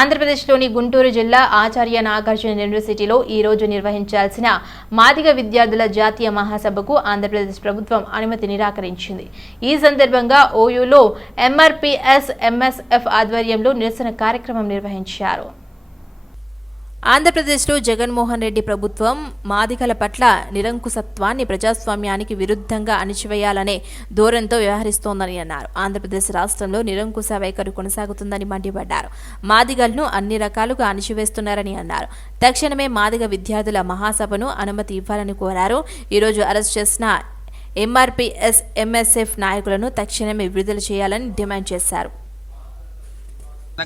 ఆంధ్రప్రదేశ్లోని గుంటూరు జిల్లా ఆచార్య నాగార్జున యూనివర్సిటీలో ఈ రోజు నిర్వహించాల్సిన మాదిగ విద్యార్థుల జాతీయ మహాసభకు ఆంధ్రప్రదేశ్ ప్రభుత్వం అనుమతి నిరాకరించింది. ఈ సందర్భంగా ఓయూలో ఎంఆర్పీఎస్ ఎంఎస్ఎఫ్ ఆధ్వర్యంలో నిరసన కార్యక్రమం నిర్వహించారు. ఆంధ్రప్రదేశ్లో జగన్మోహన్ రెడ్డి ప్రభుత్వం మాదిగల పట్ల నిరంకుశత్వాన్ని ప్రజాస్వామ్యానికి విరుద్ధంగా అణిచివేయాలనే ధోరణితో వ్యవహరిస్తోందని అన్నారు. ఆంధ్రప్రదేశ్ రాష్ట్రంలో నిరంకుశ వైఖరి కొనసాగుతుందని మండిపడ్డారు. మాదిగలను అన్ని రకాలుగా అణిచివేస్తున్నారని అన్నారు. తక్షణమే మాదిగ విద్యార్థుల మహాసభను అనుమతి ఇవ్వాలని కోరారు. ఈరోజు అరెస్ట్ చేసిన ఎంఆర్పీఎస్ ఎంఎస్ఎఫ్ నాయకులను తక్షణమే విడుదల చేయాలని డిమాండ్ చేశారు.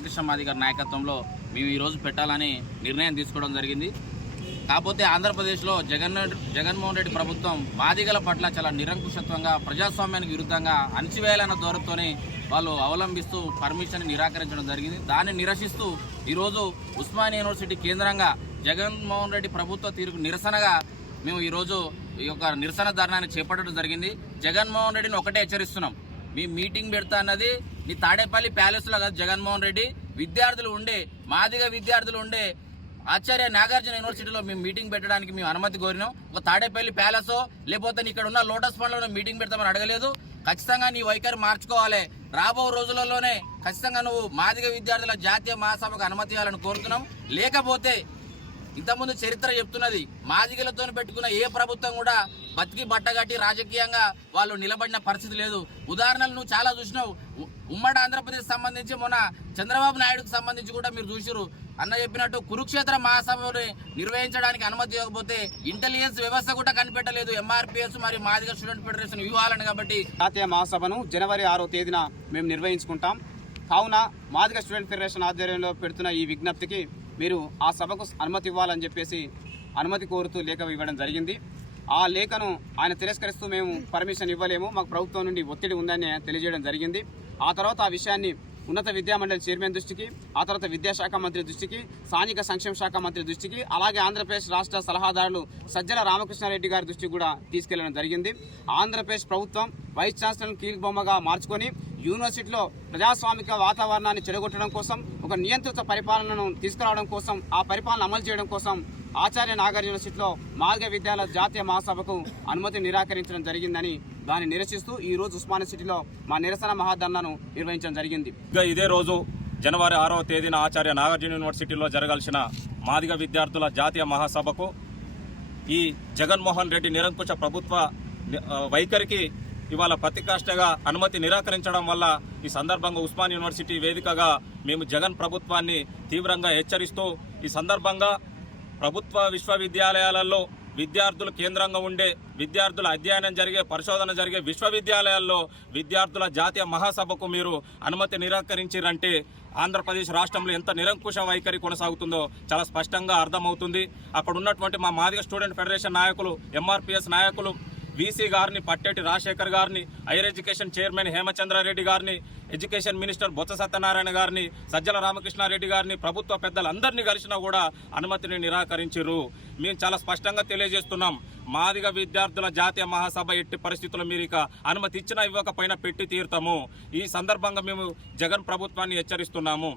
కృష్ణ మాది గారి నాయకత్వంలో మేము ఈరోజు పెట్టాలని నిర్ణయం తీసుకోవడం జరిగింది. కాకపోతే ఆంధ్రప్రదేశ్లో జగన్మోహన్ రెడ్డి ప్రభుత్వం మాదిగల పట్ల చాలా నిరంకుశత్వంగా ప్రజాస్వామ్యానికి విరుద్ధంగా అణచివేయాలన్న ధోరణితోనే వాళ్ళు అవలంబిస్తూ పర్మిషన్ నిరాకరించడం జరిగింది. దాన్ని నిరసిస్తూ ఈరోజు ఉస్మానియా యూనివర్సిటీ కేంద్రంగా జగన్మోహన్ రెడ్డి ప్రభుత్వ తీరుకు నిరసనగా మేము ఈరోజు ఈ యొక్క నిరసన ధర్నాన్ని చేపట్టడం జరిగింది. జగన్మోహన్ రెడ్డిని ఒకటే హెచ్చరిస్తున్నాం, మీ మీటింగ్ పెడతా అన్నది నీ తాడేపల్లి ప్యాలెస్లో కాదు. జగన్మోహన్ రెడ్డి విద్యార్థులు ఉండే మాదిగ విద్యార్థులు ఉండే ఆచార్య నాగార్జున యూనివర్సిటీలో మేము మీటింగ్ పెట్టడానికి మేము అనుమతి కోరినాం. ఒక తాడేపల్లి ప్యాలెసో లేకపోతే ఇక్కడ ఉన్న లోటస్ పండ్లో మీటింగ్ పెడతామని అడగలేదు. ఖచ్చితంగా నీ వైఖరి మార్చుకోవాలి. రాబో రోజులలోనే ఖచ్చితంగా నువ్వు మాదిగ విద్యార్థుల జాతీయ మహాసభకు అనుమతి ఇవ్వాలని కోరుతున్నాం. లేకపోతే ఇంతకుముందు చరిత్ర చెప్తున్నది, మాదిగలతో పెట్టుకున్న ఏ ప్రభుత్వం కూడా బతికి బట్టగట్టి రాజకీయంగా వాళ్ళు నిలబడిన పరిస్థితి లేదు. ఉదాహరణలు నువ్వు చాలా చూసినావు. ఉమ్మడి ఆంధ్రప్రదేశ్ సంబంధించి మొన్న చంద్రబాబు నాయుడుకు సంబంధించి కూడా మీరు చూసిరు. అన్న చెప్పినట్టు కురుక్షేత్ర మహాసభని నిర్వహించడానికి అనుమతి ఇవ్వకపోతే ఇంటెలిజెన్స్ వ్యవస్థ కూడా కనిపెట్టలేదు. ఎంఆర్పీఎస్ మరియు మాదిగ స్టూడెంట్ ఫెడరేషన్ ఇవ్వాలని. కాబట్టి జాతీయ మహాసభను జనవరి 6వ తేదీన మేము నిర్వహించుకుంటాం. కావున మాదిగ స్టూడెంట్ ఫెడరేషన్ ఆధ్వర్యంలో పెడుతున్న ఈ విజ్ఞప్తికి మీరు ఆ సభకు అనుమతి ఇవ్వాలని చెప్పేసి అనుమతి కోరుతూ లేఖ ఇవ్వడం జరిగింది. ఆ లేఖను ఆయన తిరస్కరిస్తూ మేము పర్మిషన్ ఇవ్వలేము, మాకు ప్రభుత్వం నుండి ఒత్తిడి ఉందని తెలియజేయడం జరిగింది. ఆ తర్వాత ఆ విషయాన్ని ఉన్నత విద్యామండలి చైర్మన్ దృష్టికి, ఆ తర్వాత విద్యాశాఖ మంత్రి దృష్టికి, స్థానిక సంక్షేమ శాఖ మంత్రి దృష్టికి, అలాగే ఆంధ్రప్రదేశ్ రాష్ట్ర సలహాదారులు సజ్జల రామకృష్ణారెడ్డి గారి దృష్టికి కూడా తీసుకెళ్లడం జరిగింది. ఆంధ్రప్రదేశ్ ప్రభుత్వం వైస్ ఛాన్సలర్ కీలుబొమ్మగా మార్చుకొని యూనివర్సిటీలో ప్రజాస్వామిక వాతావరణాన్ని చెడగొట్టడం కోసం, ఒక నియంత్రిత పరిపాలనను తీసుకురావడం కోసం, ఆ పరిపాలన అమలు చేయడం కోసం ఆచార్య నాగార్జున యూనివర్సిటీలో మాదిగ విద్యార్థుల జాతీయ మహాసభకు అనుమతి నిరాకరించడం జరిగిందని దాన్ని నిరసిస్తూ ఈ రోజు ఉస్మానియా సిటీలో మా నిరసన మహాధర్నాను నిర్వహించడం జరిగింది. ఇదే రోజు జనవరి 6వ తేదీన ఆచార్య నాగార్జున యూనివర్సిటీలో జరగాల్సిన మాదిగ విద్యార్థుల జాతీయ మహాసభకు ఈ జగన్మోహన్ రెడ్డి నిరంకుశ ప్రభుత్వ వైఖరికి ఇవాళ ప్రతికాష్టగా అనుమతి నిరాకరించడం వల్ల ఈ సందర్భంగా ఉస్మానియా యూనివర్సిటీ వేదికగా మేము జగన్ ప్రభుత్వాన్ని తీవ్రంగా హెచ్చరిస్తూ, ఈ సందర్భంగా ప్రభుత్వ విశ్వవిద్యాలయాలలో విద్యార్థులు కేంద్రంగా ఉండే విద్యార్థుల అధ్యయనం జరిగే పరిశోధన జరిగే విశ్వవిద్యాలయాల్లో విద్యార్థుల జాతీయ మహాసభకు మీరు అనుమతి నిరాకరించారంటే ఆంధ్రప్రదేశ్ రాష్ట్రంలో ఎంత నిరంకుశ వైఖరి కొనసాగుతుందో చాలా స్పష్టంగా అర్థమవుతుంది. అక్కడ ఉన్నటువంటి మా మాదిగ స్టూడెంట్ ఫెడరేషన్ నాయకులు, ఎంఆర్పీఎస్ నాయకులు, వీసీ గారిని, పట్టేటి రాజశేఖర్ గారిని, హైయర్ ఎడ్యుకేషన్ చైర్మన్ హేమచంద్రారెడ్డి గారిని, ఎడ్యుకేషన్ మినిస్టర్ బొత్స సత్యనారాయణ గారిని, సజ్జల రామకృష్ణారెడ్డి గారిని, ప్రభుత్వ పెద్దలందరినీ కలిసినా కూడా అనుమతిని నిరాకరించారు. మేము చాలా స్పష్టంగా తెలియజేస్తున్నాం, మాదిగ విద్యార్థుల జాతీయ మహాసభ ఎట్టి పరిస్థితుల్లో మీరు ఇక అనుమతి ఇచ్చినా ఇవ్వకపోయినా పెట్టి తీరుతాము. ఈ సందర్భంగా మేము జగన్ ప్రభుత్వాన్ని హెచ్చరిస్తున్నాము.